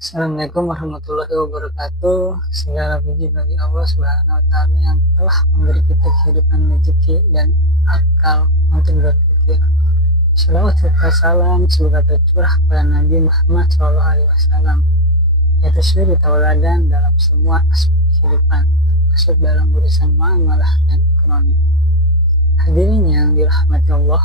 Assalamualaikum warahmatullahi wabarakatuh. Segala puji bagi Allah Subhanahu wa Ta'ala yang telah memberi kita kehidupan, rezeki, dan akal untuk berpikir. Salawat serta salam semoga tercurah kepada Nabi Muhammad SAW, yaitu suri tauladan dalam semua aspek kehidupan, termasuk dalam urusan muamalah dan ekonomi. Hadirin yang dirahmati Allah,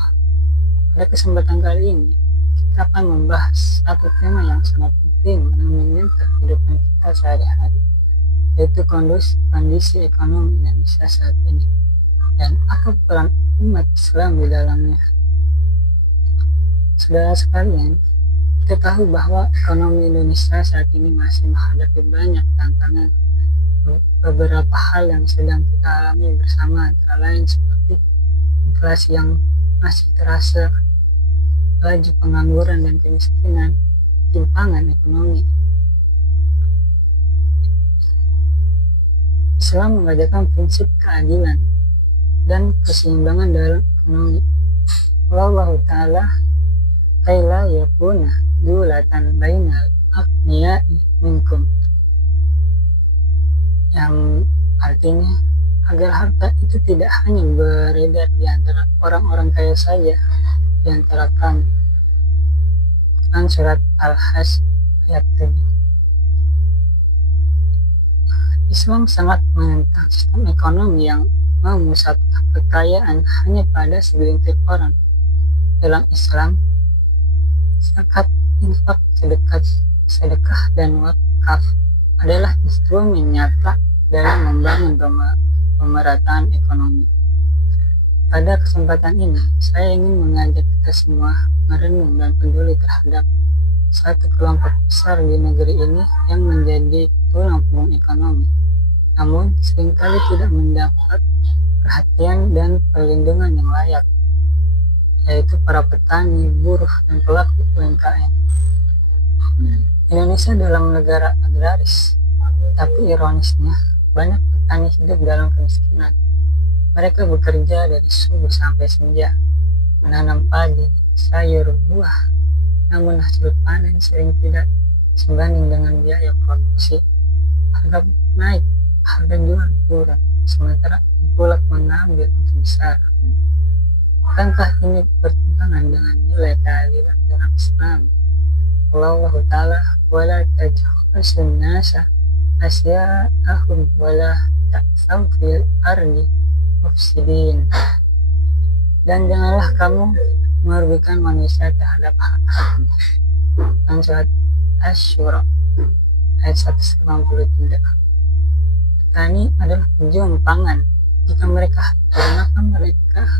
pada kesempatan kali ini kita akan membahas satu tema yang sangat penting yang menyentuh kehidupan kita sehari-hari, yaitu kondisi ekonomi Indonesia saat ini dan apa peran umat Islam di dalamnya. Saudara sekalian, kita tahu bahwa ekonomi Indonesia saat ini masih menghadapi banyak tantangan. Beberapa hal yang sedang kita alami bersama antara lain seperti inflasi yang masih terasa, laju pengangguran dan kemiskinan, ketimpangan ekonomi. Islam mengajarkan prinsip keadilan dan keseimbangan dalam ekonomi. Allah Ta'ala kaila yakuna dulatan bainal aghniyai minkum, yang artinya agar harta itu tidak hanya beredar di antara orang-orang kaya saja di antara kami. Quran surat Al-Hajj ayat 7. Islam sangat menentang sistem ekonomi yang memusatkan kekayaan hanya pada segelintir orang. Dalam Islam, zakat, infak, sedekah, dan wakaf adalah instrumen nyata dalam membangun pemerataan ekonomi. Pada kesempatan ini, saya ingin mengajak kita semua merenung dan peduli terhadap satu kelompok besar di negeri ini yang menjadi tulang punggung ekonomi, namun seringkali tidak mendapat perhatian dan perlindungan yang layak, yaitu para petani, buruh, dan pelaku UMKM. Indonesia dalam negara agraris, tapi ironisnya banyak petani hidup dalam kemiskinan. Mereka bekerja dari subuh sampai senja, menanam padi, sayur, buah, namun hasil panen sering tidak sebanding dengan biaya produksi. Harga naik, harga jual turun, sementara bulog mengambil untung besar. Bukankah ini bertentangan dengan nilai keadilan dalam Islam? Allah Ta'ala wala tajhasun nasa asya'ahum wala ta'saw fil ardi mufsidin, dan janganlah kamu merugikan manusia terhadap hak-haknya. Dan surat Asy-Syura ayat 193. Petani adalah pejuang pangan. Jika mereka hancur, maka mereka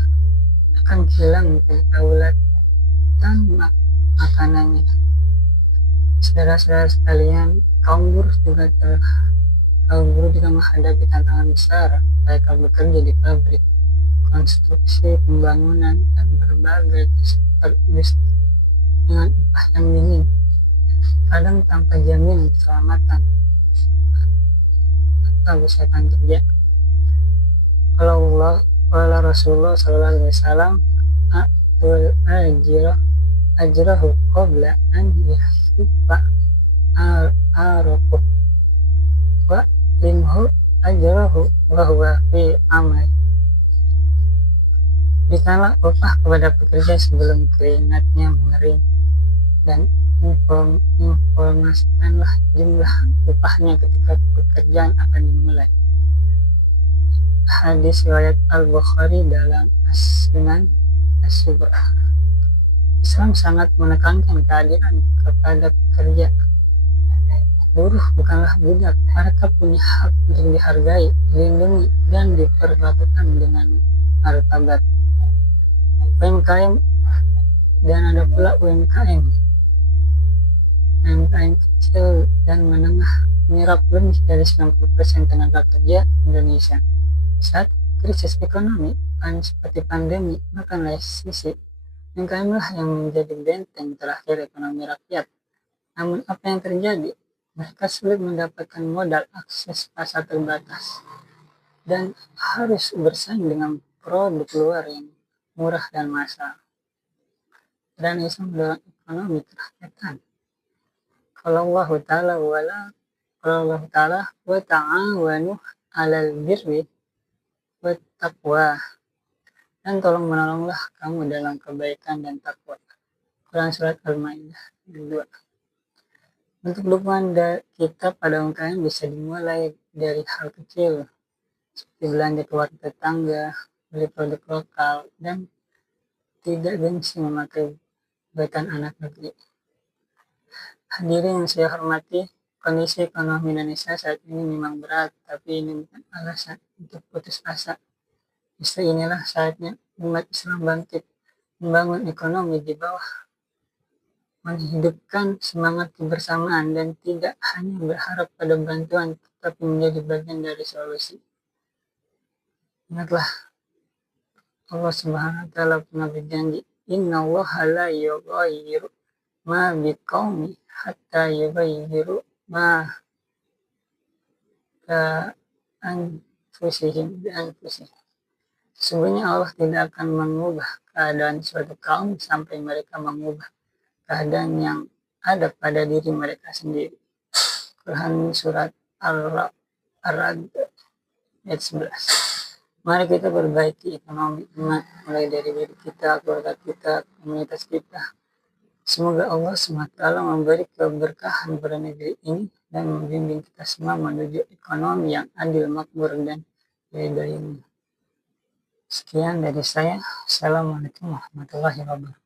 akan kehilangan kedaulatan makanannya. Saudara-saudara sekalian, kaum buruh juga menghadapi tantangan besar. Mereka bekerja di pabrik, konstruksi, pembangunan, dan berbagai sektor industri dengan upah yang minim, kadang tanpa jaminan keselamatan atau kesehatan kerja. Kalau Rasulullah SAW, atul ajrahu qabla an yahiffa arakuh wa limhu ajrahu wa huwa fi amal. Berikanlah upah kepada pekerja sebelum keringatnya mengering, dan informasikanlah jumlah upahnya ketika pekerjaan akan dimulai. Hadis riwayat Al-Bukhari dalam As-Sunan As-Subrah. Islam sangat menekankan keadilan kepada pekerja. Buruh bukanlah budak, mereka punya hak untuk dihargai, dilindungi, dan diperlakukan dengan martabat. UMKM, dan ada pula UMKM kecil dan menengah menyerap lebih dari 90% tenaga kerja Indonesia. Saat krisis ekonomi seperti pandemi bahkan resesi, UMKM lah yang menjadi benteng terakhir ekonomi rakyat. Namun apa yang terjadi? Mereka sulit mendapatkan modal, akses pasar terbatas, dan harus bersaing dengan produk luar yang murah dan massal. Dan Islam dalam ekonomi kerakyatan Kalau Allah Ta'ala wa ta'awanu 'alal birri wat taqwa, dan tolong menolonglah kamu dalam kebaikan dan takwa. Quran Surat Al-Ma'idah 2. Untuk dukungan kita pada UMKM bisa dimulai dari hal kecil, seperti belanja ke warung tetangga, beli produk lokal, dan tidak gengsi memakai buatan anak negeri. Hadirin yang saya hormati, kondisi ekonomi Indonesia saat ini memang berat, tapi ini bukan alasan untuk putus asa. Justru inilah saatnya umat Islam bangkit, membangun ekonomi di bawah, menghidupkan semangat kebersamaan, dan tidak hanya berharap pada bantuan, tetapi menjadi bagian dari solusi. Ingatlah, Allah Subhanahu wa Ta'ala pernah berjanji, Innallaha la yughayyiru ma biqaumin hatta yughayyiru ma bi anfusihim. Sesungguhnya Allah tidak akan mengubah keadaan suatu kaum sampai mereka mengubah keadaan yang ada pada diri mereka sendiri. Quran Surat Ar-Ra'd ayat 11. Mari kita perbaiki ekonomi umat, mulai dari diri kita, keluarga kita, komunitas kita. Semoga Allah SWT memberi keberkahan pada negeri ini dan membimbing kita semua menuju ekonomi yang adil, makmur, dan ridho ini. Sekian dari saya. Assalamualaikum warahmatullahi wabarakatuh.